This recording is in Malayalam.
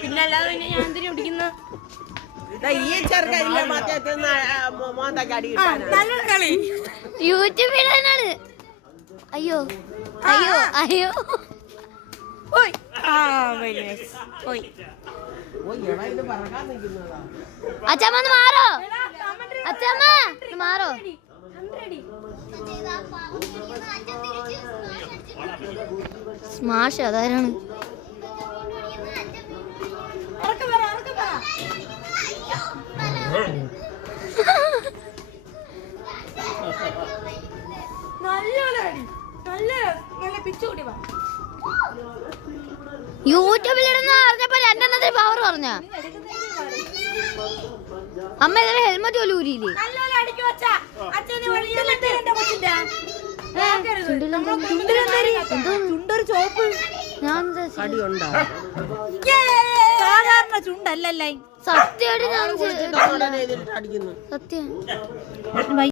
പിന്നല്ലാതെ പിന്നെ ഞാൻ എന്തിനാ പിടിക്കുന്ന യൂട്യൂബ് ഇടാനാണ്. അയ്യോ അയ്യോ അയ്യോ അച്ഛമ്മ ഒന്ന് മാറോ, അച്ഛമ്മ ഒന്ന് മാറോ. സ്മാഷ് അതാരാണ്? യൂട്യൂബിലിടുന്ന പറഞ്ഞപ്പോ രണ്ടെണ്ണത്തിന് പവർ പറഞ്ഞ അമ്മ ഇതുവരെ ഹെൽമെറ്റ് പോലും ഊരിയില്ലേ? സാധാരണ ചുണ്ടല്ലേ സത്യം.